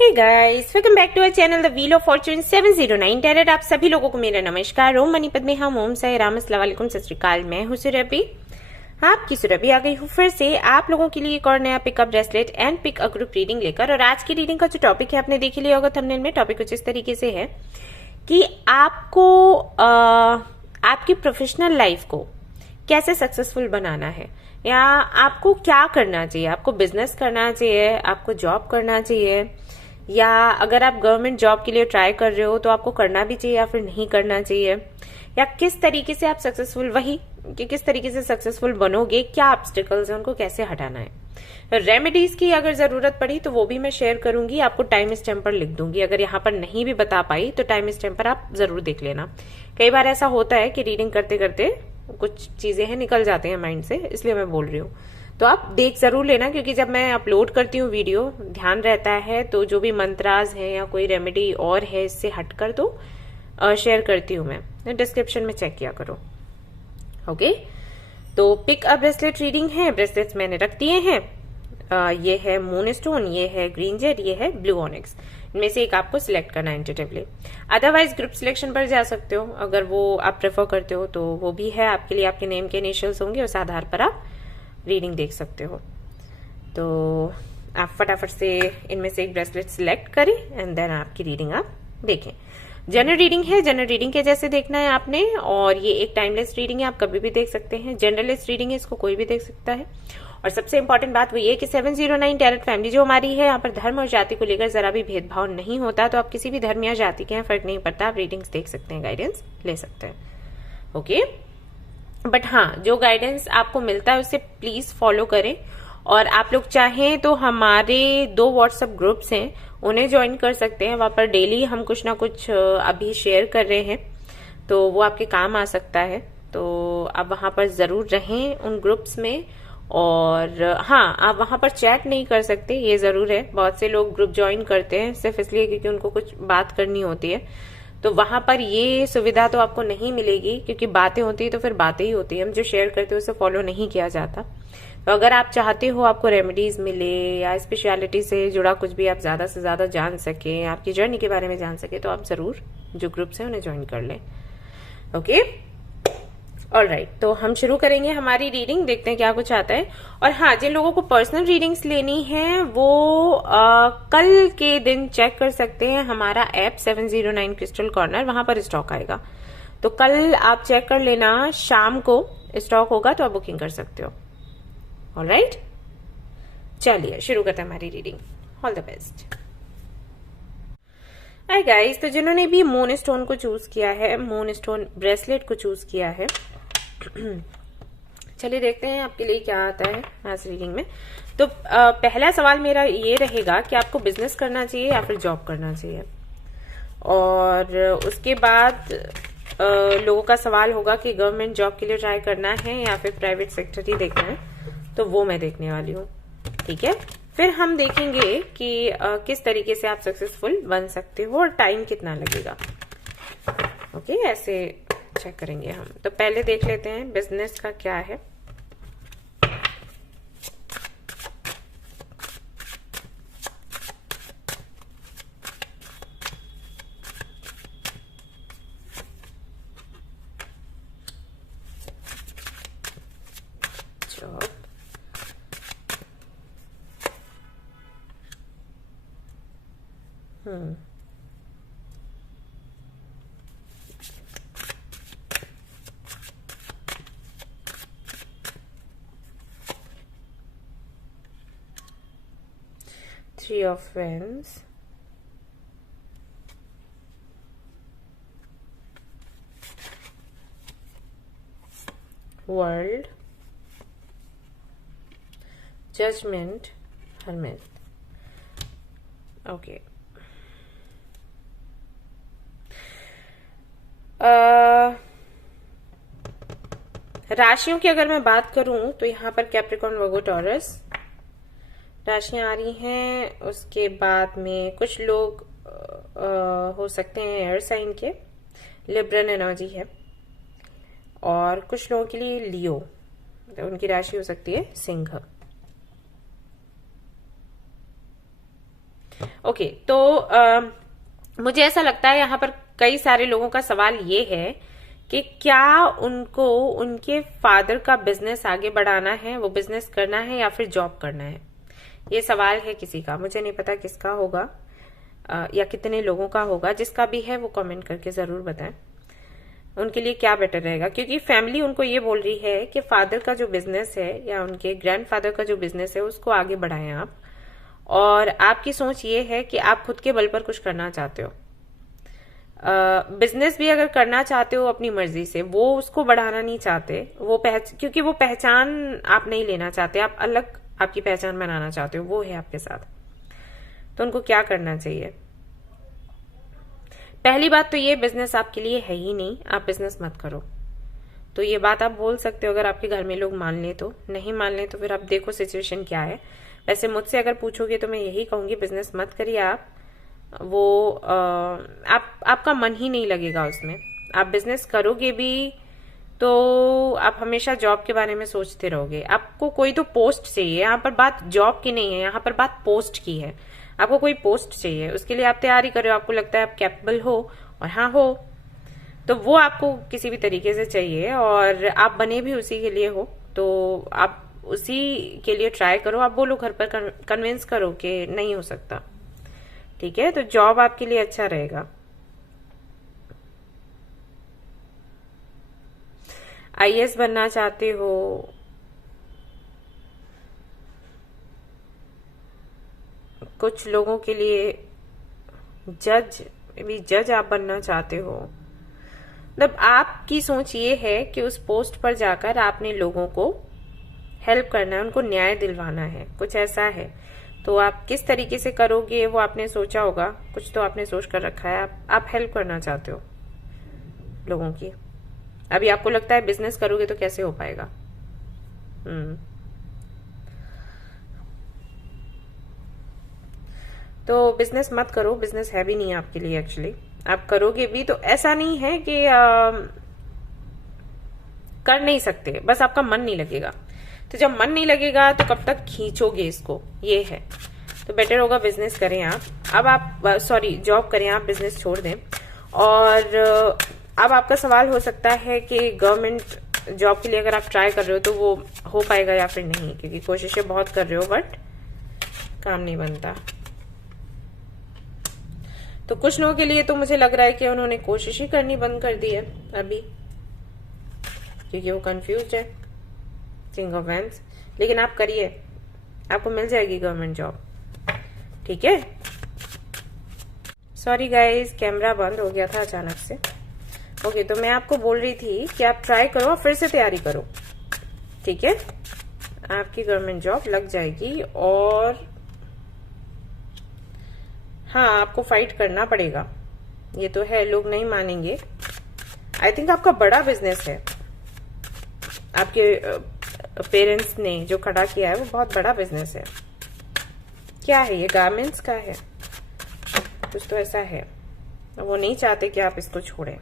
Hey guys, welcome back to our channel the wheel of fortune 709 tarot. आप सभी लोगों को मेरा नमस्कार। ओम मणिपत में हम ओम साई राम अस्सलाम वालेकुम सत श्री अकाल। मैं हूं सुरभि, आपकी सुरभि आ गई हूँ फिर से आप लोगों के लिए एक और नया pickup bracelet and pick a group reading लेकर। और आज की रीडिंग का जो टॉपिक है आपने देख लिया होगा थंबनेल में। टॉपिक कुछ इस तरीके से है कि आपको आपकी प्रोफेशनल लाइफ को कैसे सक्सेसफुल बनाना है, या आपको क्या करना चाहिए। आपको बिजनेस करना चाहिए, आपको जॉब करना चाहिए, या अगर आप गवर्नमेंट जॉब के लिए ट्राई कर रहे हो तो आपको करना भी चाहिए या फिर नहीं करना चाहिए, या किस तरीके से आप सक्सेसफुल कि किस तरीके से सक्सेसफुल बनोगे, क्या ऑब्स्टिकल्स हैं उनको कैसे हटाना है। रेमेडीज की अगर जरूरत पड़ी तो वो भी मैं शेयर करूंगी, आपको टाइम स्टैम्प पर लिख दूंगी। अगर यहाँ पर नहीं भी बता पाई तो टाइम स्टैम्प पर आप जरूर देख लेना। कई बार ऐसा होता है कि रीडिंग करते करते कुछ चीजें हैं निकल जाते हैं माइंड से, इसलिए मैं बोल रही हूँ। तो आप देख जरूर लेना, क्योंकि जब मैं अपलोड करती हूँ वीडियो ध्यान रहता है तो जो भी मंत्राज है या कोई रेमेडी और है इससे हटकर तो शेयर करती हूँ मैं। डिस्क्रिप्शन में चेक किया करो। ओके, तो पिक अ ब्रेसलेट रीडिंग है। ब्रेसलेट्स मैंने रख दिए हैं। ये है मून स्टोन, ये है ग्रीन जेड, ये है ब्लू ऑनिक्स। इनमें से एक आपको सिलेक्ट करना है इंटेटिवली। अदरवाइज ग्रुप सिलेक्शन पर जा सकते हो, अगर वो आप प्रेफर करते हो तो वो भी है आपके लिए। आपके नेम के इनिशियल्स होंगे, उस आधार पर आप रीडिंग देख सकते हो। तो आप फटाफट से इनमें से एक ब्रेसलेट सिलेक्ट करें एंड देन आपकी रीडिंग आप देखें। जनरल रीडिंग है, जनरल रीडिंग के जैसे देखना है आपने। और ये एक टाइमलेस रीडिंग है, आप कभी भी देख सकते हैं। जनरलिस्ट रीडिंग है, इसको कोई भी देख सकता है। और सबसे इंपॉर्टेंट बात वो ये कि 709 टैरेट फैमिली जो हमारी है, यहाँ पर धर्म और जाति को लेकर जरा भी भेदभाव नहीं होता। तो आप किसी भी धर्म या जाति के हैं फर्क नहीं पड़ता, आप रीडिंग्स देख सकते हैं, गाइडेंस ले सकते हैं। ओके, बट हाँ, जो गाइडेंस आपको मिलता है उसे प्लीज फॉलो करें। और आप लोग चाहें तो हमारे 2 व्हाट्सएप ग्रुप्स हैं, उन्हें ज्वाइन कर सकते हैं। वहां पर डेली हम कुछ ना कुछ अभी शेयर कर रहे हैं, तो वो आपके काम आ सकता है। तो आप वहां पर जरूर रहें उन ग्रुप्स में। और हाँ, आप वहां पर चैट नहीं कर सकते, ये जरूर है। बहुत से लोग ग्रुप ज्वाइन करते हैं सिर्फ इसलिए क्योंकि उनको कुछ बात करनी होती है, तो वहां पर ये सुविधा तो आपको नहीं मिलेगी, क्योंकि बातें होती है तो फिर बातें ही होती है। हम जो शेयर करते हैं उसे फॉलो नहीं किया जाता। तो अगर आप चाहते हो आपको रेमेडीज मिले या स्पेशलिटी से जुड़ा कुछ भी आप ज्यादा से ज्यादा जान सके, आपकी जर्नी के बारे में जान सके, तो आप जरूर जो ग्रुप्स हैं उन्हें ज्वाइन कर लें। ओके, ऑलराइट, तो हम शुरू करेंगे हमारी रीडिंग। देखते हैं क्या कुछ आता है। और हाँ, जिन लोगों को पर्सनल रीडिंग्स लेनी है वो कल के दिन चेक कर सकते हैं हमारा ऐप 709 क्रिस्टल कॉर्नर, वहां पर स्टॉक आएगा। तो कल आप चेक कर लेना, शाम को स्टॉक होगा तो आप बुकिंग कर सकते हो। ऑलराइट, चलिए शुरू करते हैं हमारी reading. All the best. Hi guys, तो जिन्होंने भी मून स्टोन को चूज किया है, मून स्टोन ब्रेसलेट को चूज किया है, चलिए देखते हैं आपके लिए क्या आता है आज रीडिंग में। तो पहला सवाल मेरा ये रहेगा कि आपको बिजनेस करना चाहिए या फिर जॉब करना चाहिए। और उसके बाद लोगों का सवाल होगा कि गवर्नमेंट जॉब के लिए ट्राई करना है या फिर प्राइवेट सेक्टर ही देखना है, तो वो मैं देखने वाली हूँ। ठीक है, फिर हम देखेंगे कि किस तरीके से आप सक्सेसफुल बन सकते हो और टाइम कितना लगेगा। ओके, ऐसे चेक करेंगे हम। तो पहले देख लेते हैं बिजनेस का क्या है। Job, 3 of Wands, World, Judgment, Hermit। Okay, राशियों की अगर मैं बात करूं तो यहाँ पर कैप्रिकॉर्न, वर्गो, टॉरस राशियां आ रही हैं। उसके बाद में कुछ लोग हो सकते हैं एयर साइन के, लिब्रन एनर्जी है। और कुछ लोगों के लिए लियो, तो उनकी राशि हो सकती है सिंह। ओके, तो मुझे ऐसा लगता है यहाँ पर कई सारे लोगों का सवाल ये है कि क्या उनको उनके फादर का बिजनेस आगे बढ़ाना है, वो बिजनेस करना है या फिर जॉब करना है। ये सवाल है किसी का, मुझे नहीं पता किसका होगा या कितने लोगों का होगा। जिसका भी है वो कमेंट करके जरूर बताएं उनके लिए क्या बेटर रहेगा, क्योंकि फैमिली उनको ये बोल रही है कि फादर का जो बिजनेस है या उनके ग्रैंडफादर का जो बिजनेस है उसको आगे बढ़ाएं आप। और आपकी सोच ये है कि आप खुद के बल पर कुछ करना चाहते हो। बिजनेस भी अगर करना चाहते हो अपनी मर्जी से, वो उसको बढ़ाना नहीं चाहते, क्योंकि वो पहचान आप नहीं लेना चाहते, आप अलग आपकी पहचान बनाना चाहते हो, वो है आपके साथ। तो उनको क्या करना चाहिए? पहली बात तो ये, बिजनेस आपके लिए है ही नहीं, आप बिजनेस मत करो। तो ये बात आप बोल सकते हो, अगर आपके घर में लोग मान ले तो। नहीं मान ले तो फिर आप देखो सिचुएशन क्या है। वैसे मुझसे अगर पूछोगे तो मैं यही कहूंगी, बिजनेस मत करिए आप। वो आपका मन ही नहीं लगेगा उसमें। आप बिजनेस करोगे भी तो आप हमेशा जॉब के बारे में सोचते रहोगे। आपको कोई तो पोस्ट चाहिए, यहाँ पर बात जॉब की नहीं है, यहाँ पर बात पोस्ट की है। आपको कोई पोस्ट चाहिए, उसके लिए आप तैयारी कर रहे हो, आपको लगता है आप कैपेबल हो, और हाँ हो, तो वो आपको किसी भी तरीके से चाहिए और आप बने भी उसी के लिए हो, तो आप उसी के लिए ट्राई करो। आप बोलो घर पर, कन्विंस करो कि नहीं हो सकता, ठीक है? तो जॉब आपके लिए अच्छा रहेगा। आईएएस बनना चाहते हो, कुछ लोगों के लिए जज आप बनना चाहते हो। मतलब आपकी सोच ये है कि उस पोस्ट पर जाकर आपने लोगों को हेल्प करना है, उनको न्याय दिलवाना है, कुछ ऐसा है। तो आप किस तरीके से करोगे वो आपने सोचा होगा, कुछ तो आपने सोच कर रखा है। आप हेल्प करना चाहते हो लोगों की। अभी आपको लगता है बिजनेस करोगे तो कैसे हो पाएगा। तो बिजनेस मत करो, बिजनेस है भी नहीं आपके लिए एक्चुअली। आप करोगे भी तो ऐसा नहीं है कि कर नहीं सकते, बस आपका मन नहीं लगेगा। तो जब मन नहीं लगेगा तो कब तक खींचोगे इसको, ये है। तो बेटर होगा बिजनेस करें आप। अब आप जॉब करें आप, बिजनेस छोड़ दें। और अब आपका सवाल हो सकता है कि गवर्नमेंट जॉब के लिए अगर आप ट्राई कर रहे हो तो वो हो पाएगा या फिर नहीं, क्योंकि कोशिशें बहुत कर रहे हो बट काम नहीं बनता। तो कुछ लोगों के लिए तो मुझे लग रहा है कि उन्होंने कोशिश ही करनी बंद कर दी है अभी, क्योंकि वो कंफ्यूज है। किंग ऑफ वैंड्स, लेकिन आप करिए, आपको मिल जाएगी गवर्नमेंट जॉब, ठीक है? सॉरी गाइस, कैमरा बंद हो गया था अचानक से। ओके, तो मैं आपको बोल रही थी कि आप ट्राई करो और फिर से तैयारी करो, ठीक है? आपकी गवर्नमेंट जॉब लग जाएगी। और हाँ, आपको फाइट करना पड़ेगा, ये तो है, लोग नहीं मानेंगे। आई थिंक आपका बड़ा बिजनेस है, आपके पेरेंट्स ने जो खड़ा किया है वो बहुत बड़ा बिजनेस है। क्या है ये? गारमेंट्स का है, कुछ तो ऐसा है। वो नहीं चाहते कि आप इसको छोड़ें।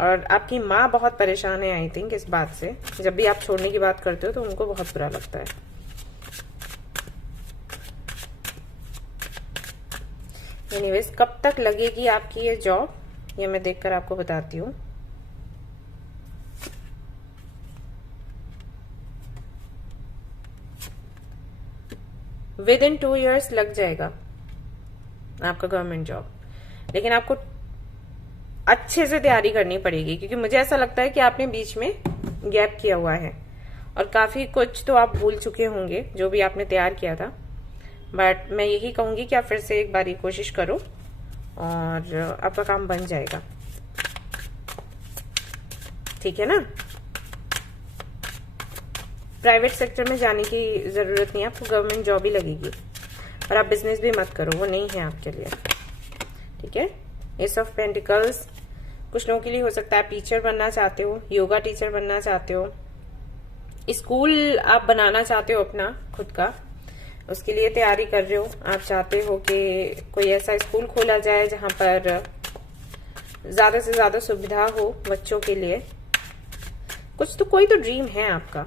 और आपकी माँ बहुत परेशान है आई थिंक इस बात से। जब भी आप छोड़ने की बात करते हो तो उनको बहुत बुरा लगता है। एनीवेज, कब तक लगेगी आपकी ये जॉब, ये मैं देखकर आपको बताती हूँ। विद इन 2 years लग जाएगा आपका गवर्नमेंट जॉब, लेकिन आपको अच्छे से तैयारी करनी पड़ेगी, क्योंकि मुझे ऐसा लगता है कि आपने बीच में गैप किया हुआ है और काफी कुछ तो आप भूल चुके होंगे जो भी आपने तैयार किया था। बट मैं यही कहूंगी कि आप फिर से एक बारी कोशिश करो और आपका काम बन जाएगा, ठीक है ना? प्राइवेट सेक्टर में जाने की जरूरत नहीं है, आपको गवर्नमेंट जॉब ही लगेगी। और आप बिजनेस भी मत करो, वो नहीं है आपके लिए, ठीक है? एस ऑफ पेंटिकल्स, कुछ लोगों के लिए हो सकता है आप टीचर बनना चाहते हो, योगा टीचर बनना चाहते हो, स्कूल आप बनाना चाहते हो अपना खुद का, उसके लिए तैयारी कर रहे हो। आप चाहते हो कि कोई ऐसा स्कूल खोला जाए जहां पर ज्यादा से ज्यादा सुविधा हो बच्चों के लिए। कुछ तो कोई तो ड्रीम है आपका,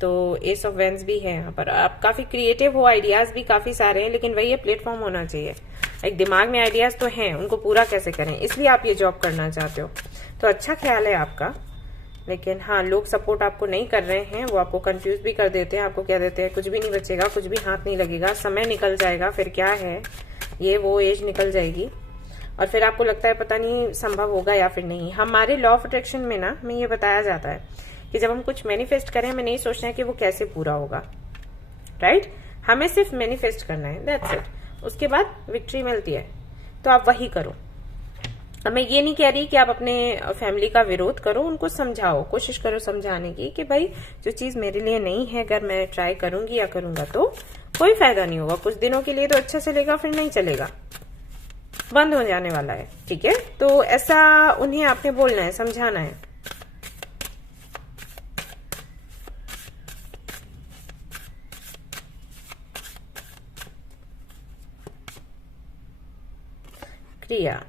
तो एस ऑफ वेंस भी है यहाँ पर। आप काफी क्रिएटिव हो, आइडियाज भी काफी सारे हैं, लेकिन वही प्लेटफॉर्म होना चाहिए। एक दिमाग में आइडियाज तो हैं, उनको पूरा कैसे करें, इसलिए आप ये जॉब करना चाहते हो। तो अच्छा ख्याल है आपका, लेकिन हाँ, लोग सपोर्ट आपको नहीं कर रहे हैं, वो आपको कंफ्यूज भी कर देते हैं। आपको कह देते हैं कुछ भी नहीं बचेगा, कुछ भी हाथ नहीं लगेगा, समय निकल जाएगा, फिर क्या है, ये वो एज निकल जाएगी, और फिर आपको लगता है पता नहीं संभव होगा या फिर नहीं। हमारे लॉ ऑफ अट्रैक्शन में ना, हमें ये बताया जाता है कि जब हम कुछ मैनिफेस्ट करें, हमें नहीं सोचना है कि वो कैसे पूरा होगा, राइट। हमें सिर्फ मैनिफेस्ट करना है, दैट्स इट। उसके बाद विक्ट्री मिलती है, तो आप वही करो। अब मैं ये नहीं कह रही कि आप अपने फैमिली का विरोध करो, उनको समझाओ, कोशिश करो समझाने की कि भाई जो चीज मेरे लिए नहीं है, अगर मैं ट्राई करूंगी या करूंगा तो कोई फायदा नहीं होगा। कुछ दिनों के लिए तो अच्छा चलेगा, फिर नहीं चलेगा, बंद हो जाने वाला है, ठीक है। तो ऐसा उन्हें आपने बोलना है, समझाना है। क्रिया,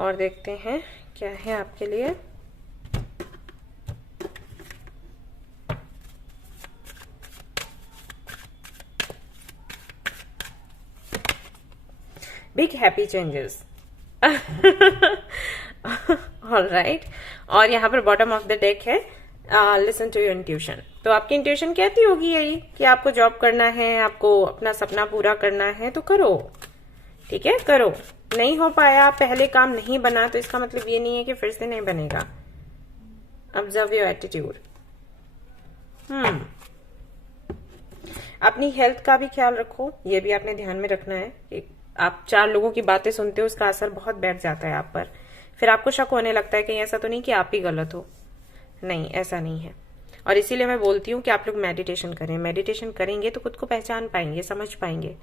और देखते हैं क्या है आपके लिए। Big happy changes, all right. और यहाँ पर बॉटम ऑफ द डेक है लिसन टू योर इंट्यूशन। तो आपकी इंट्यूशन कहती होगी यही कि आपको जॉब करना है, आपको अपना सपना पूरा करना है, तो करो, ठीक है, करो। नहीं हो पाया, पहले काम नहीं बना, तो इसका मतलब ये नहीं है कि फिर से नहीं बनेगा। Observe your attitude. अपनी हेल्थ का भी ख्याल रखो, ये भी आपने ध्यान में रखना है कि आप 4 लोगों की बातें सुनते हो, उसका असर बहुत बैठ जाता है आप पर। फिर आपको शक होने लगता है कि ऐसा तो नहीं कि आप ही गलत हो। नहीं, ऐसा नहीं है। और इसीलिए मैं बोलती हूँ कि आप लोग मेडिटेशन करें। मेडिटेशन करेंगे तो खुद को पहचान पाएंगे, समझ पाएंगे,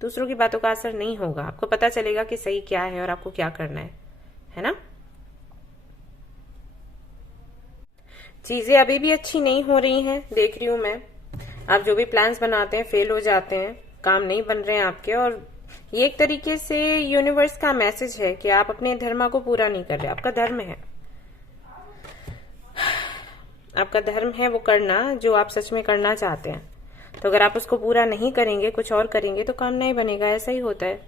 दूसरों की बातों का असर नहीं होगा, आपको पता चलेगा कि सही क्या है और आपको क्या करना है ना। चीजें अभी भी अच्छी नहीं हो रही हैं, देख रही हूं मैं। आप जो भी प्लान्स बनाते हैं फेल हो जाते हैं, काम नहीं बन रहे हैं आपके, और ये एक तरीके से यूनिवर्स का मैसेज है कि आप अपने धर्म को पूरा नहीं कर रहे। आपका धर्म है, आपका धर्म है वो करना जो आप सच में करना चाहते हैं। तो अगर आप उसको पूरा नहीं करेंगे, कुछ और करेंगे, तो काम नहीं बनेगा, ऐसा ही होता है।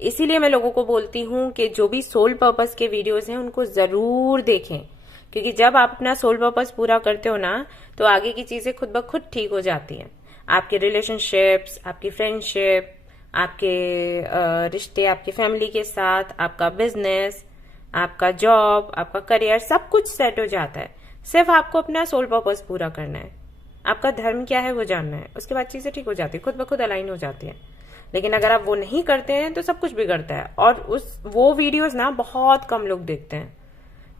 इसीलिए मैं लोगों को बोलती हूँ कि जो भी सोल पर्पस के वीडियोस हैं उनको जरूर देखें, क्योंकि जब आप अपना सोल पर्पस पूरा करते हो ना, तो आगे की चीजें खुद ब खुद ठीक हो जाती हैं। आपके रिलेशनशिप्स, आपकी फ्रेंडशिप, आपके रिश्ते, आपकी फैमिली के साथ, आपका बिजनेस, आपका जॉब, आपका करियर, सब कुछ सेट हो जाता है। सिर्फ आपको अपना सोल पर्पस पूरा करना है, आपका धर्म क्या है वो जानना है, उसके बाद चीजें ठीक हो जाती है, खुद ब खुद अलाइन हो जाती है। लेकिन अगर आप वो नहीं करते हैं तो सब कुछ बिगड़ता है। और वो वीडियोस ना बहुत कम लोग देखते हैं।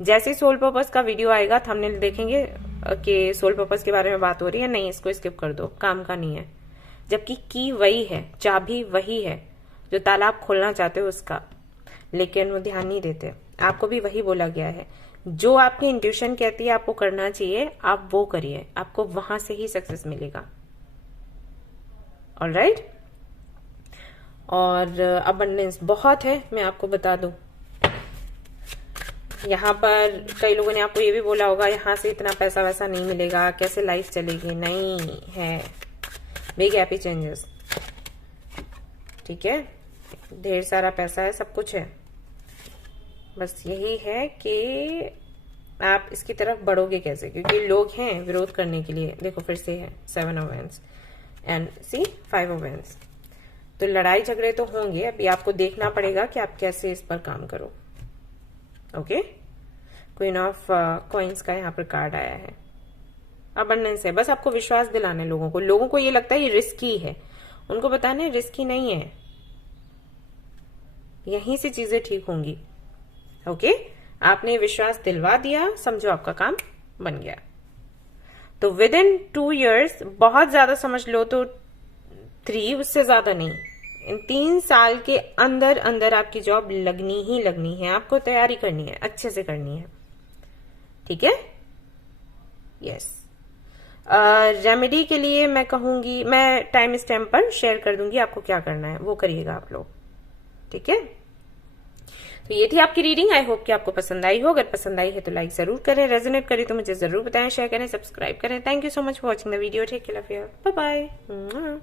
जैसे सोल पर्पस का वीडियो आएगा, थंबनेल देखेंगे कि सोल पर्पस के बारे में बात हो रही है, नहीं, इसको स्किप कर दो, काम का नहीं है। जबकि की वही है, चाबी वही है जो ताला आप खोलना चाहते हो उसका, लेकिन वो ध्यान नहीं देते। आपको भी वही बोला गया है, जो आपकी इंट्यूशन कहती है आपको करना चाहिए, आप वो करिए, आपको वहां से ही सक्सेस मिलेगा। ऑलराइट। और अबंडेंस बहुत है, मैं आपको बता दूं। यहाँ पर कई लोगों ने आपको ये भी बोला होगा यहाँ से इतना पैसा वैसा नहीं मिलेगा, कैसे लाइफ चलेगी। नहीं है, बिग हैप्पी चेंजेस, ठीक है, ढेर सारा पैसा है, सब कुछ है। बस यही है कि आप इसकी तरफ बढ़ोगे कैसे, क्योंकि लोग हैं विरोध करने के लिए। देखो फिर से है 7 of wands and see 5 of wands. तो लड़ाई झगड़े तो होंगे, अभी आपको देखना पड़ेगा कि आप कैसे इस पर काम करो। ओके, क्वीन ऑफ कॉइन्स का यहाँ पर कार्ड आया है, अबंडेंस है। बस आपको विश्वास दिलाना है लोगों को। लोगों को ये लगता है ये रिस्की है, उनको बताना है रिस्की नहीं है, यहीं से चीजें ठीक होंगी। ओके, आपने विश्वास दिलवा दिया, समझो आपका काम बन गया। तो विद इन 2 years, बहुत ज्यादा समझ लो तो 3, उससे ज्यादा नहीं, इन 3 साल के अंदर अंदर आपकी जॉब लगनी ही लगनी है। आपको तैयारी करनी है, अच्छे से करनी है, ठीक है। यस, रेमेडी के लिए मैं कहूंगी, मैं टाइम स्टैम्प पर शेयर कर दूंगी आपको क्या करना है, वो करिएगा आप लोग, ठीक है। तो ये थी आपकी रीडिंग। आई होप कि आपको पसंद आई हो। अगर पसंद आई है तो लाइक जरूर करें, रेजोनेट करें तो मुझे जरूर बताएं, शेयर करें, सब्सक्राइब करें। Thank you so much for watching the video. Take care, love you, bye bye.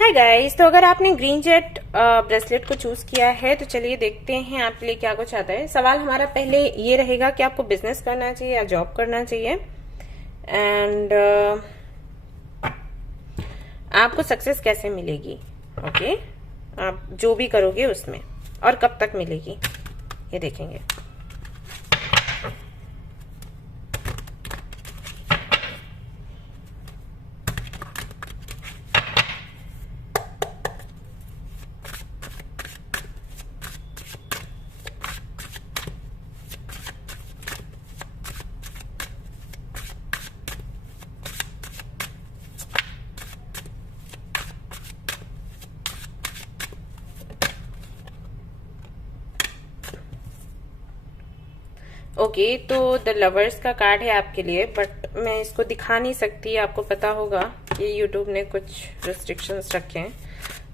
Hi guys, तो अगर आपने ग्रीन जेट ब्रेसलेट को चूज किया है तो चलिए देखते हैं आपके लिए क्या कुछ आता है। सवाल हमारा पहले ये रहेगा कि आपको बिजनेस करना चाहिए या जॉब करना चाहिए, एंड आपको सक्सेस कैसे मिलेगी। ओके, आप जो भी करोगे उसमें, और कब तक मिलेगी ये देखेंगे। ओके, तो द लवर्स का कार्ड है आपके लिए, बट मैं इसको दिखा नहीं सकती। आपको पता होगा कि यूट्यूब ने कुछ रिस्ट्रिक्शंस रखे हैं,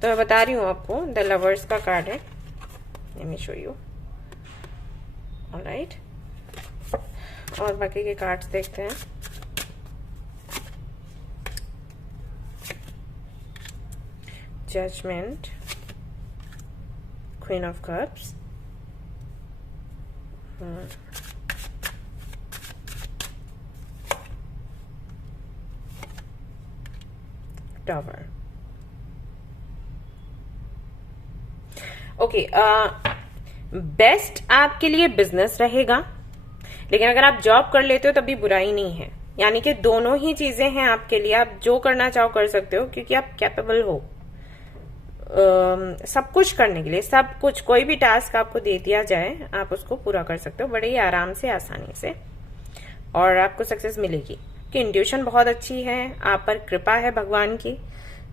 तो मैं बता रही हूँ आपको। द लवर्स का कार्ड है, let me show you. Alright, और बाकी के कार्ड्स देखते हैं। Judgement, queen of cups, tower. Okay, best आपके लिए बिजनेस रहेगा, लेकिन अगर आप जॉब कर लेते हो तब भी बुराई नहीं है। यानी कि दोनों ही चीजें हैं आपके लिए, आप जो करना चाहो कर सकते हो, क्योंकि आप कैपेबल हो सब कुछ करने के लिए। सब कुछ, कोई भी टास्क आपको दे दिया जाए आप उसको पूरा कर सकते हो बड़े ही आराम से, आसानी से, और आपको सक्सेस मिलेगी। कि इंट्यूशन बहुत अच्छी है, आप पर कृपा है भगवान की,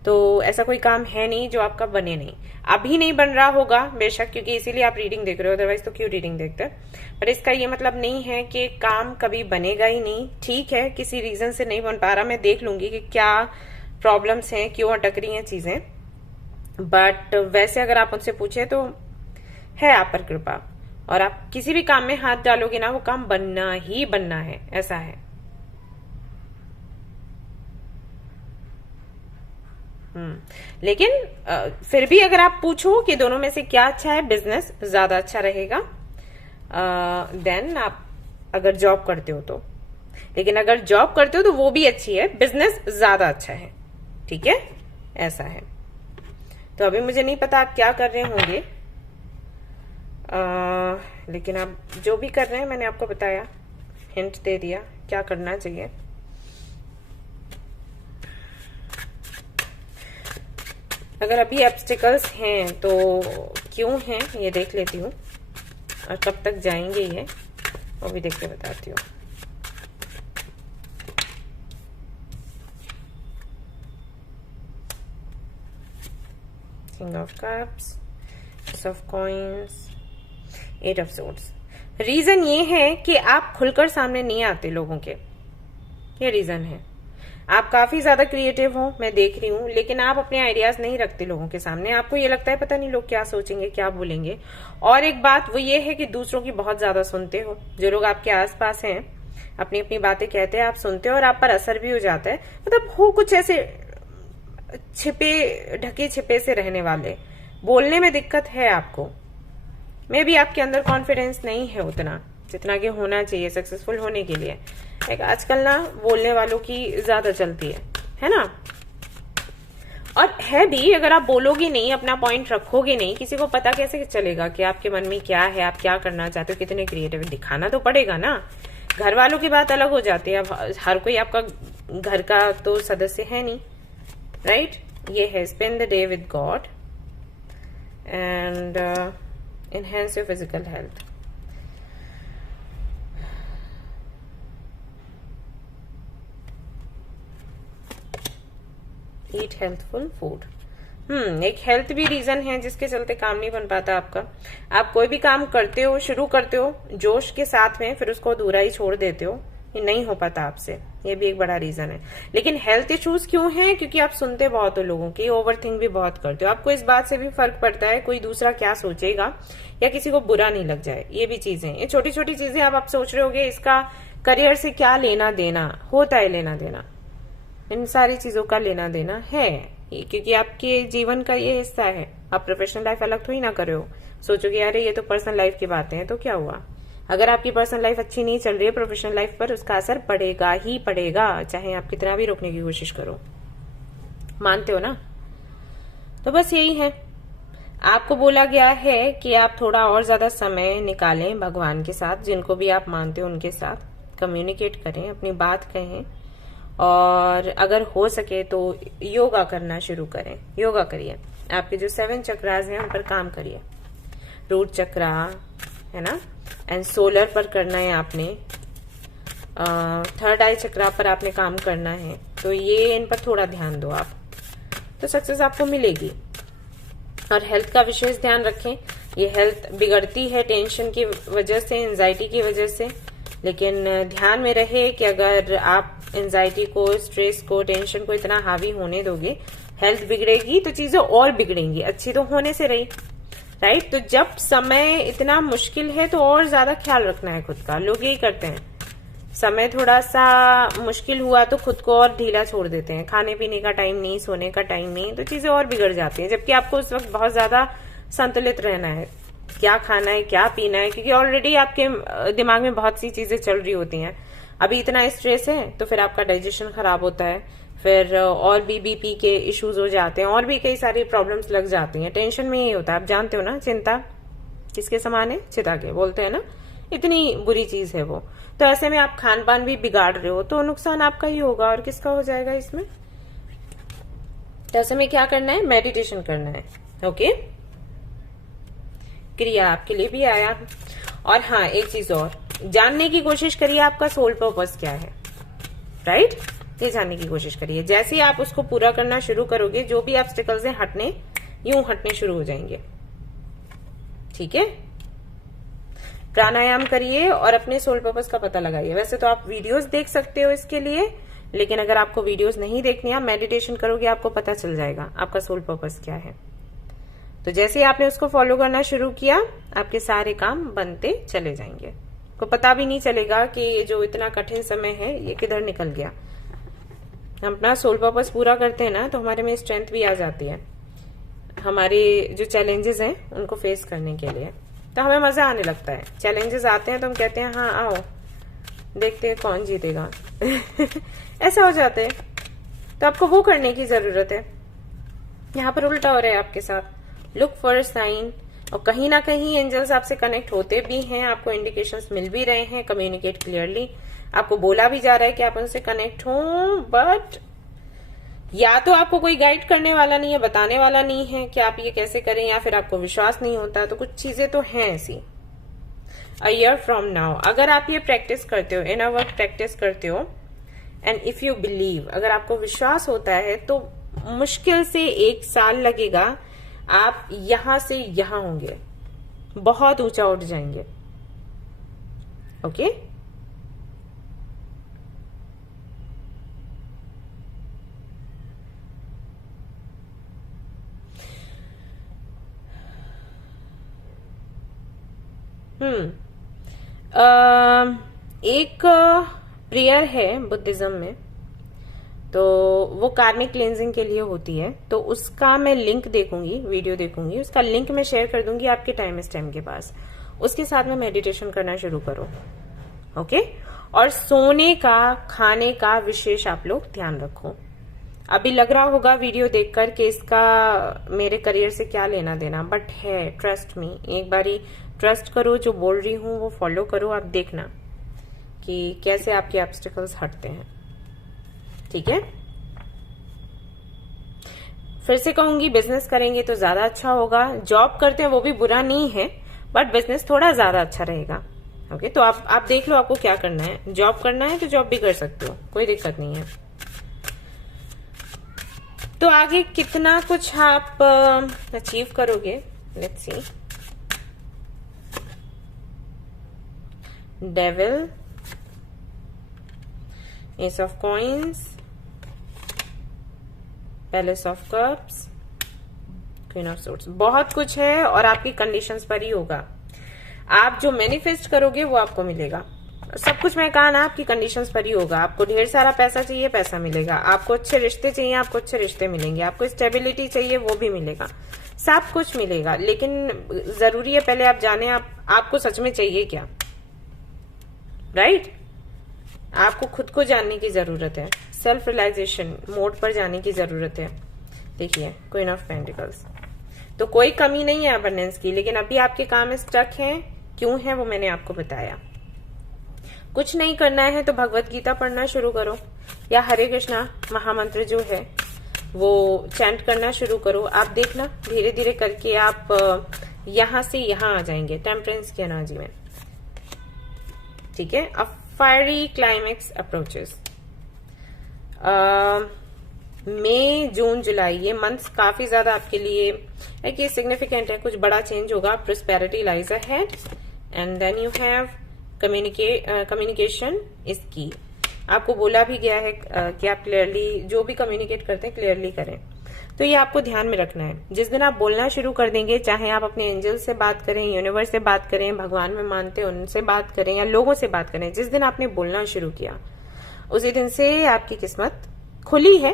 तो ऐसा कोई काम है नहीं जो आपका बने नहीं। अभी नहीं बन रहा होगा बेशक, क्योंकि इसीलिए आप रीडिंग देख रहे हो, अदरवाइज तो क्यों रीडिंग देखते हैं। पर इसका ये मतलब नहीं है कि काम कभी बनेगा ही नहीं। ठीक है, किसी रीजन से नहीं बन पा रहा, मैं देख लूंगी कि क्या प्रॉब्लम्स हैं, क्यों अटक रही हैं चीजें, बट वैसे अगर आप मुझसे पूछे तो है आप पर कृपा, और आप किसी भी काम में हाथ डालोगे ना, वो काम बनना ही बनना है, ऐसा है। लेकिन फिर भी अगर आप पूछो कि दोनों में से क्या अच्छा है, बिजनेस ज्यादा अच्छा रहेगा देन आप अगर जॉब करते हो तो। लेकिन अगर जॉब करते हो तो वो भी अच्छी है, बिजनेस ज्यादा अच्छा है। ठीक है, ऐसा है। तो अभी मुझे नहीं पता आप क्या कर रहे होंगे, लेकिन आप जो भी कर रहे हैं मैंने आपको बताया, हिंट दे दिया क्या करना चाहिए। अगर अभी ऑब्स्टिकल्स हैं तो क्यों हैं ये देख लेती हूँ, और कब तक जाएंगे ये वो भी देख के बताती हूँ। King of cups, ace of coins, eight of swords. Reason ये है कि आप खुलकर सामने नहीं आते लोगों के, ये रीजन है। आप काफी ज्यादा क्रिएटिव हो, मैं देख रही हूँ, लेकिन आप अपने आइडियाज नहीं रखते लोगों के सामने। आपको ये लगता है पता नहीं लोग क्या सोचेंगे, क्या बोलेंगे। और एक बात वो ये है कि दूसरों की बहुत ज्यादा सुनते हो। जो लोग आपके आसपास हैं अपनी अपनी बातें कहते हैं, आप सुनते हो और आप पर असर भी हो जाता है। मतलब हो कुछ ऐसे छिपे ढके छिपे से रहने वाले, बोलने में दिक्कत है आपको। मे भी आपके अंदर कॉन्फिडेंस नहीं है उतना जितना कि होना चाहिए सक्सेसफुल होने के लिए। एक आजकल ना बोलने वालों की ज्यादा चलती है ना। और है भी, अगर आप बोलोगे नहीं, अपना पॉइंट रखोगे नहीं, किसी को पता कैसे चलेगा कि आपके मन में क्या है, आप क्या करना चाहते हो, कितने क्रिएटिव। दिखाना तो पड़ेगा ना। घर वालों की बात अलग हो जाती है, अब हर कोई आपका घर का तो सदस्य है नहीं, राइट। ये है spend the day with God and enhance your physical health. Eat healthful food. एक हेल्थ भी रीजन है जिसके चलते काम नहीं बन पाता आपका। आप कोई भी काम करते हो, शुरू करते हो जोश के साथ में, फिर उसको अधूरा ही छोड़ देते हो, ये नहीं हो पाता आपसे। ये भी एक बड़ा रीजन है। लेकिन हेल्थ इश्यूज क्यों हैं? क्योंकि आप सुनते बहुत हो लोगों की, ओवरथिंक भी बहुत करते हो। आपको इस बात से भी फर्क पड़ता है कोई दूसरा क्या सोचेगा या किसी को बुरा नहीं लग जाए। ये भी चीजें, ये छोटी छोटी चीजें आप सोच रहे होगे इसका करियर से क्या लेना देना। होता है लेना देना, इन सारी चीजों का लेना देना है, क्योंकि आपके जीवन का ये हिस्सा है। आप प्रोफेशनल लाइफ अलग थोड़ी ना कर रहे हो। सोचोगे अरे ये तो पर्सनल लाइफ की बातें हैं, तो क्या हुआ? अगर आपकी पर्सनल लाइफ अच्छी नहीं चल रही है, प्रोफेशनल लाइफ पर उसका असर पड़ेगा ही पड़ेगा, चाहे आप कितना भी रोकने की कोशिश करो। मानते हो ना? तो बस यही है, आपको बोला गया है कि आप थोड़ा और ज्यादा समय निकालें भगवान के साथ, जिनको भी आप मानते हो उनके साथ कम्युनिकेट करें, अपनी बात कहें, और अगर हो सके तो योगा करना शुरू करें। योगा करिए, आपके जो 7 चक्रास हैं उन पर काम करिए। रूट चक्रा है ना, एंड सोलर पर करना है आपने, थर्ड आई चक्रा पर आपने काम करना है। तो ये इन पर थोड़ा ध्यान दो आप, तो सक्सेस आपको मिलेगी। और हेल्थ का विशेष ध्यान रखें। ये हेल्थ बिगड़ती है टेंशन की वजह से, एंजाइटी की वजह से, लेकिन ध्यान में रहे कि अगर आप एंजाइटी को, स्ट्रेस को, टेंशन को इतना हावी होने दोगे, हेल्थ बिगड़ेगी तो चीजें और बिगड़ेंगी। अच्छी तो होने से रही, राइट? तो जब समय इतना मुश्किल है तो और ज्यादा ख्याल रखना है खुद का। लोग यही करते हैं, समय थोड़ा सा मुश्किल हुआ तो खुद को और ढीला छोड़ देते हैं। खाने पीने का टाइम नहीं, सोने का टाइम नहीं, तो चीजें और बिगड़ जाती हैं। जबकि आपको उस वक्त बहुत ज्यादा संतुलित रहना है, क्या खाना है, क्या पीना है, क्योंकि ऑलरेडी आपके दिमाग में बहुत सी चीजें चल रही होती हैं। अभी इतना स्ट्रेस है तो फिर आपका डाइजेशन खराब होता है, फिर और भी बीपी के इश्यूज हो जाते हैं, और भी कई सारी प्रॉब्लम्स लग जाती हैं। टेंशन में यही होता है, आप जानते हो ना, चिंता किसके समान है? चिता के, बोलते हैं ना, इतनी बुरी चीज है वो। तो ऐसे में आप खान पान भी बिगाड़ रहे हो तो नुकसान आपका ही होगा, और किसका हो जाएगा इसमें? तो ऐसे में क्या करना है? मेडिटेशन करना है। ओके, क्रिया आपके लिए भी आया। और हाँ, एक चीज और जानने की कोशिश करिए, आपका सोल पर्पस क्या है, राइट? ये जानने की कोशिश करिए। जैसे ही आप उसको पूरा करना शुरू करोगे, जो भी ऑब्स्टिकल्स हैं हटने, यूं हटने शुरू हो जाएंगे। ठीक है? प्राणायाम करिए और अपने सोल पर्पस का पता लगाइए। वैसे तो आप वीडियोस देख सकते हो इसके लिए, लेकिन अगर आपको वीडियोस नहीं देखनी, आप मेडिटेशन करोगे, आपको पता चल जाएगा आपका सोल पर्पस क्या है। तो जैसे ही आपने उसको फॉलो करना शुरू किया, आपके सारे काम बनते चले जाएंगे। को पता भी नहीं चलेगा कि ये जो इतना कठिन समय है ये किधर निकल गया। हम अपना सोल पर्पस पूरा करते हैं ना, तो हमारे में स्ट्रेंथ भी आ जाती है, हमारे जो चैलेंजेस हैं उनको फेस करने के लिए। तो हमें मजा आने लगता है। चैलेंजेस आते हैं तो हम कहते हैं हाँ आओ देखते हैं कौन जीतेगा ऐसा हो जाता है। तो आपको वो करने की जरूरत है। यहाँ पर उल्टा हो रहा है आपके साथ। लुक फॉर साइन, और कहीं ना कहीं एंजल्स आपसे कनेक्ट होते भी हैं, आपको इंडिकेशंस मिल भी रहे हैं, कम्युनिकेट क्लियरली, आपको बोला भी जा रहा है कि आप उनसे कनेक्ट हो। बट या तो आपको कोई गाइड करने वाला नहीं है, बताने वाला नहीं है कि आप ये कैसे करें, या फिर आपको विश्वास नहीं होता। तो कुछ चीजें तो हैं ऐसी। अ ईयर फ्रॉम नाउ अगर आप ये प्रैक्टिस करते हो, इनर वर्क प्रैक्टिस करते हो, एंड इफ यू बिलीव, अगर आपको विश्वास होता है, तो मुश्किल से 1 साल लगेगा, आप यहां से यहां होंगे, बहुत ऊंचा उठ जाएंगे। ओके? एक प्रेयर है बुद्धिज्म में, तो वो कार्मिक क्लेंजिंग के लिए होती है। तो उसका मैं लिंक देखूंगी, वीडियो देखूंगी, उसका लिंक मैं शेयर कर दूंगी आपके टाइम स्टैम्प के पास। उसके साथ में मेडिटेशन करना शुरू करो। ओके? और सोने का, खाने का विशेष आप लोग ध्यान रखो। अभी लग रहा होगा वीडियो देखकर कि इसका मेरे करियर से क्या लेना देना, बट है, ट्रस्ट मी। एक बारी ट्रस्ट करो, जो बोल रही हूं वो फॉलो करो, आप देखना कि कैसे आपके ऑब्स्टिकल्स हटते हैं। ठीक है? फिर से कहूंगी, बिजनेस करेंगे तो ज्यादा अच्छा होगा। जॉब करते हैं वो भी बुरा नहीं है, बट बिजनेस थोड़ा ज्यादा अच्छा रहेगा। ओके? तो आप देख लो आपको क्या करना है। जॉब करना है तो जॉब भी कर सकते हो, कोई दिक्कत नहीं है। तो आगे कितना कुछ आप अचीव करोगे, let's see. Devil, S of coins, palace of cups, queen of swords. बहुत कुछ है और आपकी कंडीशंस पर ही होगा। आप जो मैनिफेस्ट करोगे वो आपको मिलेगा। सब कुछ मैं कहा ना, आपकी कंडीशंस पर ही होगा। आपको ढेर सारा पैसा चाहिए, पैसा मिलेगा। आपको अच्छे रिश्ते चाहिए, आपको अच्छे रिश्ते मिलेंगे। आपको स्टेबिलिटी चाहिए, वो भी मिलेगा। सब कुछ मिलेगा, लेकिन जरूरी है पहले आप जाने आपको सच में चाहिए क्या, राइट? आपको खुद को जानने की जरूरत है। सेल्फ रियलाइजेशन मोड पर जाने की जरूरत है। देखिए, क्वीन ऑफ पेंटिकल्स। तो कोई कमी नहीं है अबंडेंस की, लेकिन अभी आपके काम स्टक हैं। क्यों है वो मैंने आपको बताया। कुछ नहीं करना है तो भगवत गीता पढ़ना शुरू करो, या हरे कृष्णा महामंत्र जो है वो चैंट करना शुरू करो। आप देखना धीरे धीरे करके आप यहां से यहां आ जाएंगे टेम्परेंस की एनर्जी में। ठीक है, अब फायरी क्लाइमेक्स अप्रोचेस। मई, जून, जुलाई, ये मंथ्स काफी ज्यादा आपके लिए सिग्निफिकेंट है। कुछ बड़ा चेंज होगा। Prosperity lies ahead and then you have communication is key. आपको बोला भी गया है कि आप क्लियरली जो भी कम्युनिकेट करते हैं क्लियरली करें। तो ये आपको ध्यान में रखना है। जिस दिन आप बोलना शुरू कर देंगे, चाहे आप अपने एंजल से बात करें, यूनिवर्स से बात करें, भगवान में मानते हैं उनसे बात करें, या लोगों से बात करें, जिस दिन आपने बोलना शुरू किया उसी दिन से आपकी किस्मत खुली है।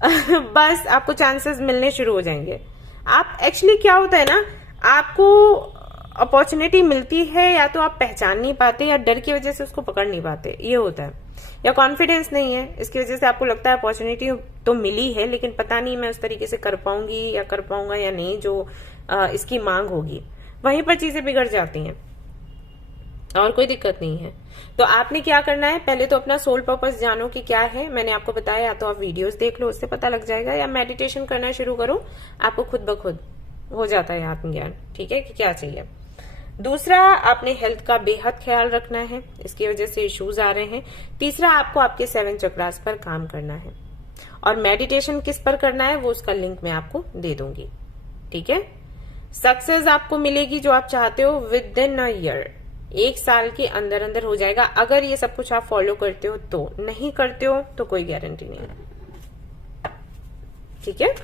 बस आपको चांसेस मिलने शुरू हो जाएंगे। आप एक्चुअली क्या होता है ना, आपको अपॉर्चुनिटी मिलती है, या तो आप पहचान नहीं पाते या डर की वजह से उसको पकड़ नहीं पाते, ये होता है। या कॉन्फिडेंस नहीं है, इसकी वजह से आपको लगता है अपॉर्चुनिटी तो मिली है लेकिन पता नहीं मैं उस तरीके से कर पाऊंगी या कर पाऊंगा या नहीं जो इसकी मांग होगी। वहीं पर चीजें बिगड़ जाती हैं और कोई दिक्कत नहीं है। तो आपने क्या करना है, पहले तो अपना सोल पर्पस जानो कि क्या है। मैंने आपको बताया, या तो आप वीडियोस देख लो, उससे पता लग जाएगा, या मेडिटेशन करना शुरू करो, आपको खुद ब खुद हो जाता है आत्मज्ञान। ठीक है, कि क्या चाहिए। दूसरा, आपने हेल्थ का बेहद ख्याल रखना है, इसकी वजह से इश्यूज आ रहे हैं। तीसरा, आपको आपके 7 चक्रास पर काम करना है, और मेडिटेशन किस पर करना है वो उसका लिंक मैं आपको दे दूंगी। ठीक है, सक्सेस आपको मिलेगी जो आप चाहते हो विद इन अ ईयर, 1 साल के अंदर अंदर हो जाएगा, अगर ये सब कुछ आप फॉलो करते हो तो। नहीं करते हो तो कोई गारंटी नहीं है। ठीक है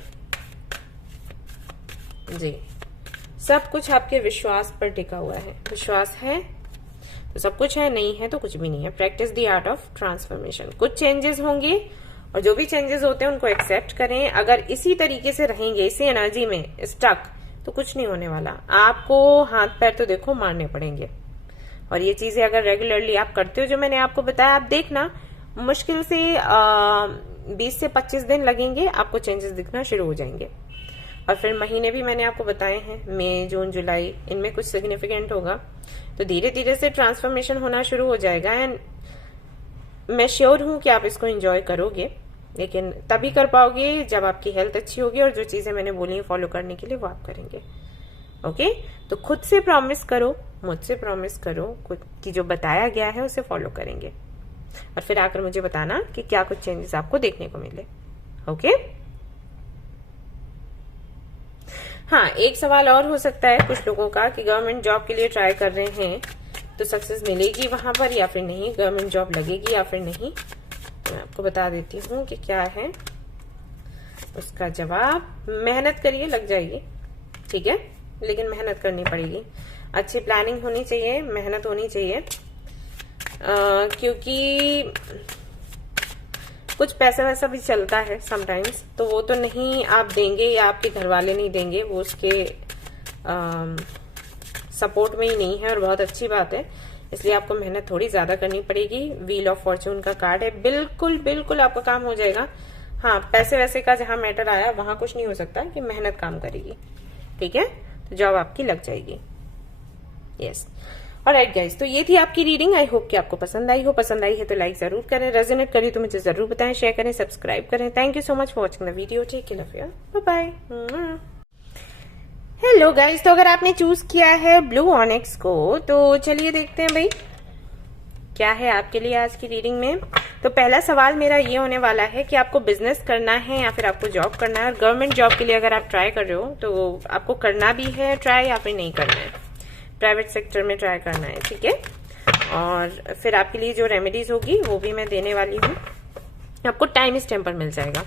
जी, सब कुछ आपके विश्वास पर टिका हुआ है। विश्वास है तो सब कुछ है, नहीं है तो कुछ भी नहीं है। Practice the art of transformation. कुछ चेंजेस होंगे और जो भी चेंजेस होते हैं उनको एक्सेप्ट करें। अगर इसी तरीके से रहेंगे, इसी एनर्जी में स्टक, तो कुछ नहीं होने वाला। आपको हाथ पैर तो देखो मारने पड़ेंगे। और ये चीजें अगर रेगुलरली आप करते हो जो मैंने आपको बताया, आप देखना मुश्किल से 20 से 25 दिन लगेंगे, आपको चेंजेस दिखना शुरू हो जाएंगे। और फिर महीने भी मैंने आपको बताए हैं, मई, जून, जुलाई, इनमें कुछ सिग्निफिकेंट होगा। तो धीरे धीरे से ट्रांसफॉर्मेशन होना शुरू हो जाएगा। एंड मैं श्योर हूं कि आप इसको एंजॉय करोगे, लेकिन तभी कर पाओगे जब आपकी हेल्थ अच्छी होगी और जो चीजें मैंने बोली हैं फॉलो करने के लिए वो आप करेंगे। ओके, तो खुद से प्रॉमिस करो, मुझसे प्रॉमिस करो कि जो बताया गया है उसे फॉलो करेंगे, और फिर आकर मुझे बताना कि क्या कुछ चेंजेस आपको देखने को मिले। ओके, हाँ, एक सवाल और हो सकता है कुछ लोगों का कि गवर्नमेंट जॉब के लिए ट्राई कर रहे हैं तो सक्सेस मिलेगी वहां पर या फिर नहीं, गवर्नमेंट जॉब लगेगी या फिर नहीं। तो मैं आपको बता देती हूँ कि क्या है उसका जवाब। मेहनत करिए, लग जाएगी। ठीक है, लेकिन मेहनत करनी पड़ेगी, अच्छी प्लानिंग होनी चाहिए, मेहनत होनी चाहिए। क्योंकि कुछ पैसा वैसा भी चलता है समटाइम्स, तो वो तो नहीं आप देंगे या आपके घर वाले नहीं देंगे, वो उसके सपोर्ट में ही नहीं है, और बहुत अच्छी बात है। इसलिए आपको मेहनत थोड़ी ज्यादा करनी पड़ेगी। व्हील ऑफ फॉर्चून का कार्ड है, बिल्कुल बिल्कुल आपका काम हो जाएगा। हाँ, पैसे वैसे का जहां मैटर आया वहां कुछ नहीं हो सकता, कि मेहनत काम करेगी। ठीक है, तो जॉब आपकी लग जाएगी। यस, ऑलराइट गाइस, तो ये थी आपकी रीडिंग। आई होप कि आपको पसंद आई हो। पसंद आई है तो लाइक जरूर करें, रेजोनेट करी तो मुझे जरूर बताएं, शेयर करें, सब्सक्राइब करें। Thank you so much for watching the video. Take care of your, bye bye. Hello guys, तो अगर आपने चूज किया है ब्लू ऑनिक्स को, तो चलिए देखते हैं भाई क्या है आपके लिए आज की रीडिंग में। तो पहला सवाल मेरा ये होने वाला है कि आपको बिजनेस करना है या फिर आपको जॉब करना है। और गवर्नमेंट जॉब के लिए अगर आप ट्राई कर रहे हो तो आपको करना भी है ट्राई या फिर नहीं करना है, प्राइवेट सेक्टर में ट्राई करना है। ठीक है, और फिर आपके लिए जो रेमेडीज होगी वो भी मैं देने वाली हूँ। आपको टाइम स्टैम्प पर मिल जाएगा।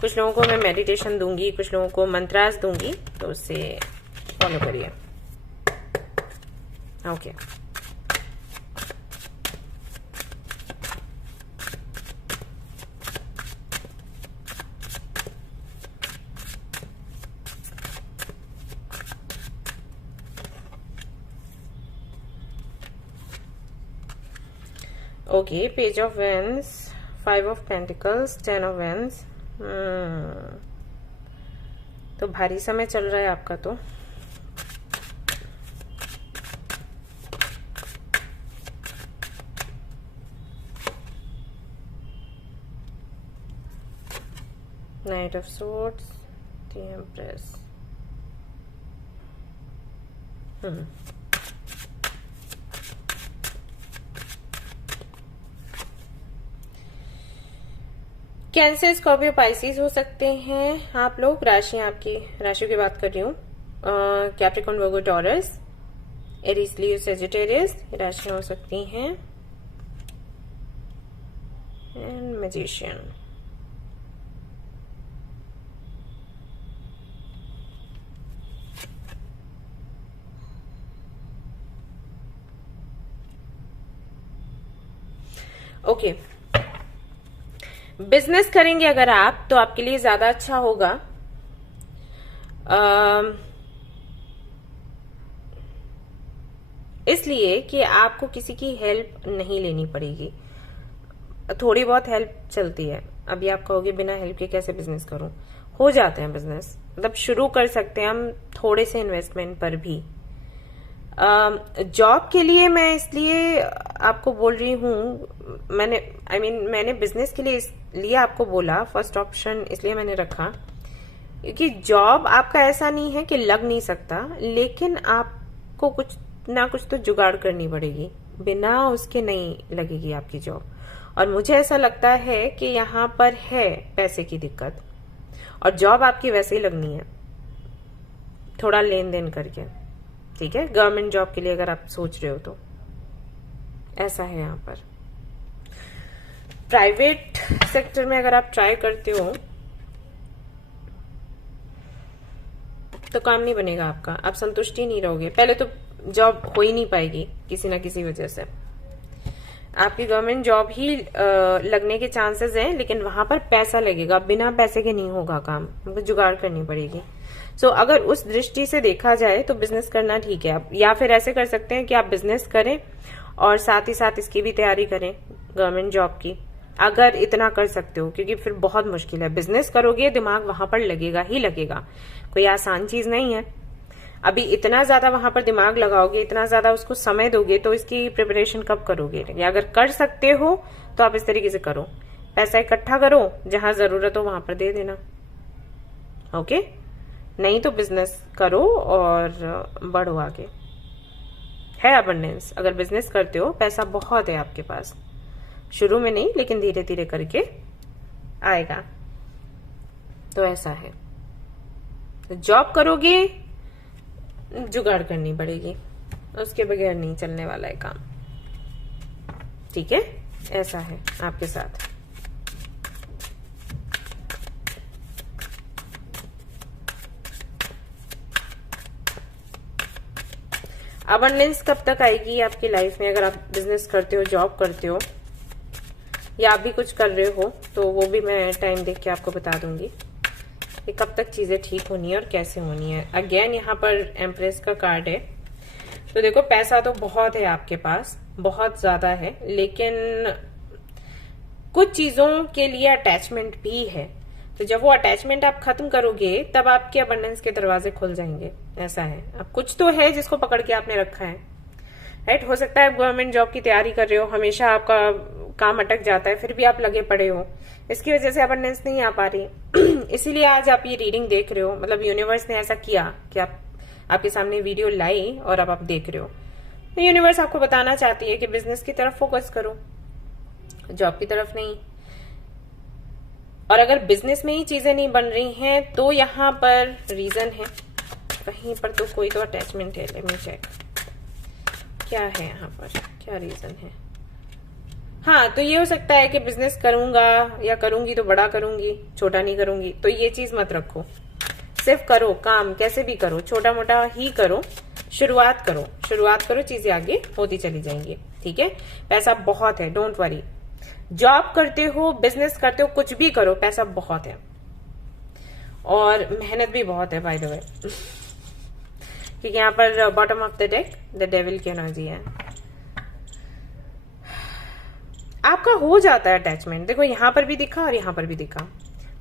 कुछ लोगों को मैं मेडिटेशन दूंगी, कुछ लोगों को मंत्रास दूंगी, तो उससे फॉलो करिए। Okay, okay, page of wands, 5 of pentacles, 10 of wands. तो भारी समय चल रहा है आपका। तो knight of swords, the empress. Cancer, Scorpio, Pisces हो सकते हैं आप लोग। राशि, आपकी राशि की बात कर रही हूँ। कैप्रिकॉर्न, वर्गो, टॉरस, एरीज, लियो, सेजिटेरियस राशियां हो सकती हैं। And magician. ओके, बिजनेस करेंगे अगर आप, तो आपके लिए ज्यादा अच्छा होगा। इसलिए कि आपको किसी की हेल्प नहीं लेनी पड़ेगी। थोड़ी बहुत हेल्प चलती है। अभी आप कहोगे बिना हेल्प के कैसे बिजनेस करूं? हो जाते हैं बिजनेस, मतलब शुरू कर सकते हैं हम थोड़े से इन्वेस्टमेंट पर भी। जॉब के लिए मैं इसलिए आपको बोल रही हूँ, मैंने बिजनेस के लिए आपको बोला फर्स्ट ऑप्शन, इसलिए मैंने रखा क्योंकि जॉब आपका ऐसा नहीं है कि लग नहीं सकता, लेकिन आपको कुछ ना कुछ तो जुगाड़ करनी पड़ेगी, बिना उसके नहीं लगेगी आपकी जॉब। और मुझे ऐसा लगता है कि यहाँ पर है पैसे की दिक्कत, और जॉब आपकी वैसे ही लगनी है, थोड़ा लेन देन करके। ठीक है, गवर्नमेंट जॉब के लिए अगर आप सोच रहे हो तो ऐसा है। यहाँ पर प्राइवेट सेक्टर में अगर आप ट्राई करते हो तो काम नहीं बनेगा आपका, आप संतुष्टि नहीं रहोगे। पहले तो जॉब हो ही नहीं पाएगी किसी ना किसी वजह से। आपकी गवर्नमेंट जॉब ही लगने के चांसेस हैं, लेकिन वहां पर पैसा लगेगा, बिना पैसे के नहीं होगा काम, हमको जुगाड़ करनी पड़ेगी। सो अगर उस दृष्टि से देखा जाए तो बिजनेस करना ठीक है। आप या फिर ऐसे कर सकते हैं कि आप बिजनेस करें और साथ ही साथ इसकी भी तैयारी करें गवर्नमेंट जॉब की, अगर इतना कर सकते हो, क्योंकि फिर बहुत मुश्किल है। बिजनेस करोगे दिमाग वहां पर लगेगा ही लगेगा, कोई आसान चीज नहीं है। अभी इतना ज्यादा वहां पर दिमाग लगाओगे, इतना ज्यादा उसको समय दोगे, तो इसकी प्रिपरेशन कब करोगे? या अगर कर सकते हो तो आप इस तरीके से करो, पैसा इकट्ठा करो, जहां जरूरत हो वहां पर दे देना। ओके, नहीं तो बिजनेस करो और बढ़ो आगे। है अबंडेंस, अगर बिजनेस करते हो पैसा बहुत है आपके पास, शुरू में नहीं लेकिन धीरे धीरे करके आएगा। तो ऐसा है, जॉब करोगे जुगाड़ करनी पड़ेगी, उसके बगैर नहीं चलने वाला है काम। ठीक है, ऐसा है आपके साथ। अबंडेंस कब तक आएगी आपकी लाइफ में? अगर आप बिजनेस करते हो, जॉब करते हो, या आप भी कुछ कर रहे हो, तो वो भी मैं टाइम देख के आपको बता दूंगी कि कब तक चीजें ठीक होनी है और कैसे होनी है। अगेन यहाँ पर एम्प्रेस का कार्ड है, तो देखो पैसा तो बहुत है आपके पास, बहुत ज्यादा है, लेकिन कुछ चीजों के लिए अटैचमेंट भी है। तो जब वो अटैचमेंट आप खत्म करोगे तब आपके अबंडेंस के दरवाजे खुल जाएंगे। ऐसा है, अब कुछ तो है जिसको पकड़ के आपने रखा है, राइट? हो सकता है आप गवर्नमेंट जॉब की तैयारी कर रहे हो, हमेशा आपका काम अटक जाता है, फिर भी आप लगे पड़े हो, इसकी वजह से अबंडेंस नहीं आ पा रही। इसीलिए आज आप ये रीडिंग देख रहे हो, मतलब यूनिवर्स ने ऐसा किया कि आपके सामने वीडियो लाई और अब आप देख रहे हो। तो यूनिवर्स आपको बताना चाहती है कि बिजनेस की तरफ फोकस करो, जॉब की तरफ नहीं। और अगर बिजनेस में ही चीजें नहीं बन रही हैं तो यहाँ पर रीजन है, कहीं पर तो कोई तो अटैचमेंट है। लेट मी चेक क्या है यहाँ पर, क्या रीजन है। हाँ, तो ये हो सकता है कि बिजनेस करूंगा या करूंगी तो बड़ा करूंगी, छोटा नहीं करूंगी, तो ये चीज मत रखो। सिर्फ करो काम, कैसे भी करो, छोटा मोटा ही करो, शुरुआत करो, चीजें आगे होती चली जाएंगी। ठीक है, पैसा बहुत है, डोंट वरी। जॉब करते हो, बिजनेस करते हो, कुछ भी करो, पैसा बहुत है और मेहनत भी बहुत है बाय द वे। क्योंकि यहाँ पर bottom of the deck the devil की एनर्जी है। आपका हो जाता है अटैचमेंट, देखो यहाँ पर भी दिखा और यहाँ पर भी दिखा,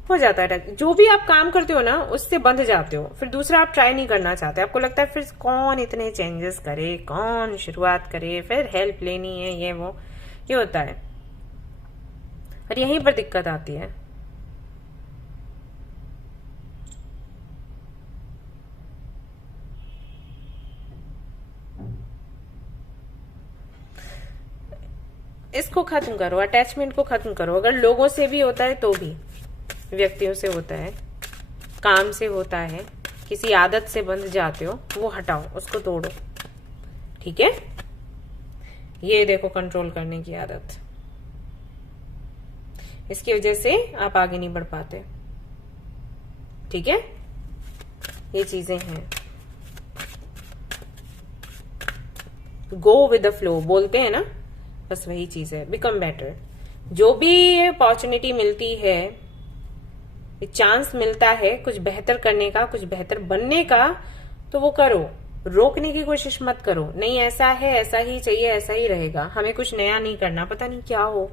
हो जाता है। जो भी आप काम करते हो ना उससे बंध जाते हो, फिर दूसरा आप ट्राई नहीं करना चाहते। आपको लगता है फिर कौन इतने चेंजेस करे, कौन शुरुआत करे, फिर हेल्प लेनी है, ये वो, ये होता है और यहीं पर दिक्कत आती है। इसको खत्म करो, अटैचमेंट को खत्म करो। अगर लोगों से भी होता है तो भी, व्यक्तियों से होता है, काम से होता है, किसी आदत से बंध जाते हो, वो हटाओ, उसको तोड़ो। ठीक है, ये देखो कंट्रोल करने की आदत, इसकी वजह से आप आगे नहीं बढ़ पाते। ठीक है, ये चीजें हैं। गो विद द फ्लो बोलते हैं ना, बस वही चीज है। बिकम बेटर, जो भी अपॉर्चुनिटी मिलती है, चांस मिलता है कुछ बेहतर करने का, कुछ बेहतर बनने का, तो वो करो। रोकने की कोशिश मत करो, नहीं ऐसा है, ऐसा ही चाहिए, ऐसा ही रहेगा, हमें कुछ नया नहीं करना, पता नहीं क्या हो।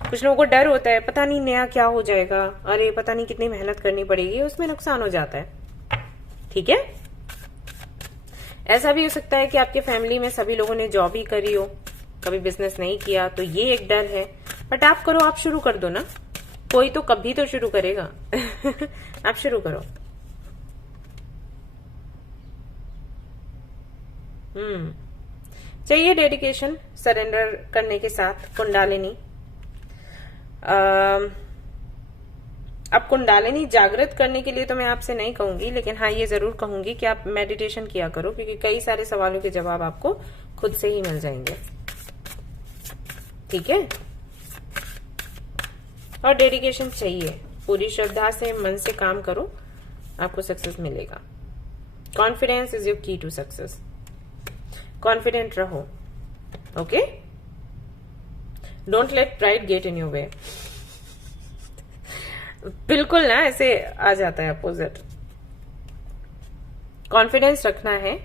कुछ लोगों को डर होता है, पता नहीं नया क्या हो जाएगा, अरे पता नहीं कितनी मेहनत करनी पड़ेगी, उसमें नुकसान हो जाता है। ठीक है, ऐसा भी हो सकता है कि आपके फैमिली में सभी लोगों ने जॉब ही करी हो, कभी बिजनेस नहीं किया, तो ये एक डर है। बट आप करो, आप शुरू कर दो ना, कोई तो कभी तो शुरू करेगा। आप शुरू करो। चाहिए डेडिकेशन, सरेंडर करने के साथ कुंडलिनी। अब कुंडलिनी जागृत करने के लिए तो मैं आपसे नहीं कहूंगी, लेकिन हाँ ये जरूर कहूंगी कि आप मेडिटेशन किया करो, क्योंकि कई सारे सवालों के जवाब आपको खुद से ही मिल जाएंगे। ठीक है, और डेडिकेशन चाहिए, पूरी श्रद्धा से, मन से काम करो, आपको सक्सेस मिलेगा। कॉन्फिडेंस इज योर की टू सक्सेस। कॉन्फिडेंट रहो, okay, don't let pride get in your way. बिल्कुल ना, ऐसे आ जाता है अपोजिट। कॉन्फिडेंस रखना है,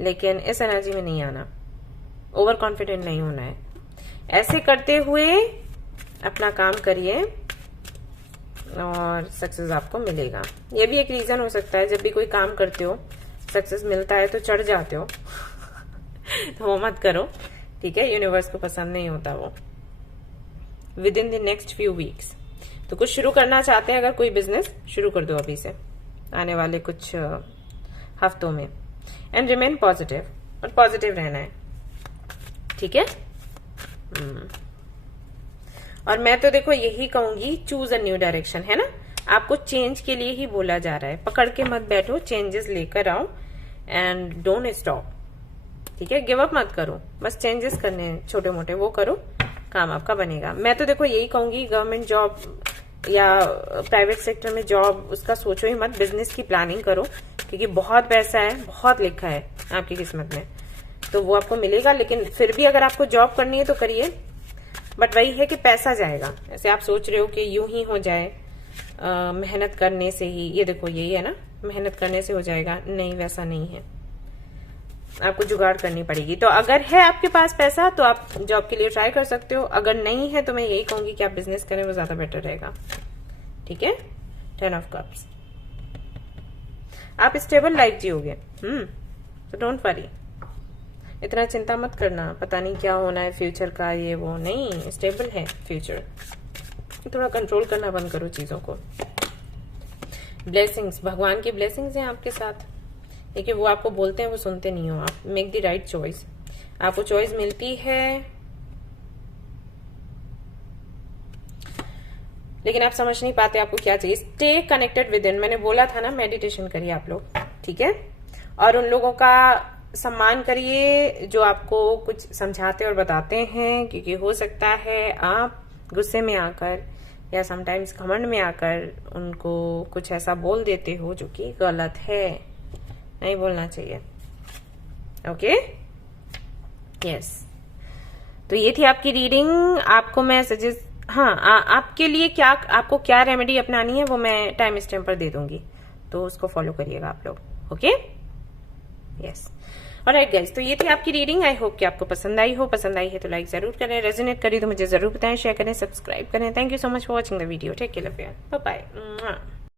लेकिन इस एनर्जी में नहीं आना, ओवर कॉन्फिडेंट नहीं होना है। ऐसे करते हुए अपना काम करिए और सक्सेस आपको मिलेगा। ये भी एक रीजन हो सकता है, जब भी कोई काम करते हो सक्सेस मिलता है तो चढ़ जाते हो। तो वो मत करो, ठीक है, यूनिवर्स को पसंद नहीं होता वो। With in the next few weeks तो कुछ शुरू करना चाहते हैं, अगर कोई बिजनेस शुरू कर दो अभी से, आने वाले कुछ हफ्तों में। एंड रिमेन पॉजिटिव, और पॉजिटिव रहना है। ठीक है, और मैं तो देखो यही कहूंगी, चूज अ न्यू डायरेक्शन, है ना, आपको चेंज के लिए ही बोला जा रहा है। पकड़ के मत बैठो, चेंजेस लेकर आओ एंड डोंट स्टॉप। ठीक है, गिव अप मत करो, बस चेंजेस करने हैं छोटे मोटे, वो करो, काम आपका बनेगा। मैं तो देखो यही कहूंगी, गवर्नमेंट जॉब या प्राइवेट सेक्टर में जॉब, उसका सोचो ही मत, बिजनेस की प्लानिंग करो, क्योंकि बहुत पैसा है, बहुत लिखा है आपकी किस्मत में, तो वो आपको मिलेगा। लेकिन फिर भी अगर आपको जॉब करनी है तो करिए, बट वही है कि पैसा जाएगा। ऐसे आप सोच रहे हो कि यूं ही हो जाए, मेहनत करने से ही, ये देखो यही है ना, मेहनत करने से हो जाएगा, नहीं वैसा नहीं है, आपको जुगाड़ करनी पड़ेगी। तो अगर है आपके पास पैसा तो आप जॉब के लिए ट्राई कर सकते हो, अगर नहीं है तो मैं यही कहूंगी कि आप बिजनेस करें, वो ज्यादा बेटर रहेगा। ठीक है, 10 ऑफ कप्स, आप स्टेबल लाइफ जियोगे, तो डोंट वरी, इतना चिंता मत करना, पता नहीं क्या होना है फ्यूचर का, ये वो नहीं, स्टेबल है फ्यूचर। थोड़ा कंट्रोल करना बंद करो चीजों को। ब्लेसिंग्स, भगवान की ब्लेसिंग्स हैं आपके साथ, देखिए वो आपको बोलते हैं, वो सुनते नहीं हो आप। मेक द राइट चॉइस, आपको चॉइस मिलती है, लेकिन आप समझ नहीं पाते आपको क्या चाहिए। स्टे कनेक्टेड विद इन, मैंने बोला था ना, मेडिटेशन करिए आप लोग, ठीक है, और उन लोगों का सम्मान करिए जो आपको कुछ समझाते और बताते हैं, क्योंकि हो सकता है आप गुस्से में आकर या समटाइम्स घमंड में आकर उनको कुछ ऐसा बोल देते हो जो कि गलत है, नहीं बोलना चाहिए। Okay, yes. तो ये थी आपकी रीडिंग। आपको मैं सजेस्ट, हाँ, आपके लिए क्या, आपको क्या रेमेडी अपनानी है वो मैं टाइम स्टैम्प पर दे दूंगी, तो उसको फॉलो करिएगा आप लोग। Okay, yes. ऑलराइट गाइस, तो ये थी आपकी रीडिंग। आई होप कि आपको पसंद आई हो। पसंद आई है तो लाइक जरूर करें, रेजोनेट करी तो मुझे जरूर बताएं, शेयर करें, सब्सक्राइब करें। Thank you so much for watching the video. Take care, love you, bye bye.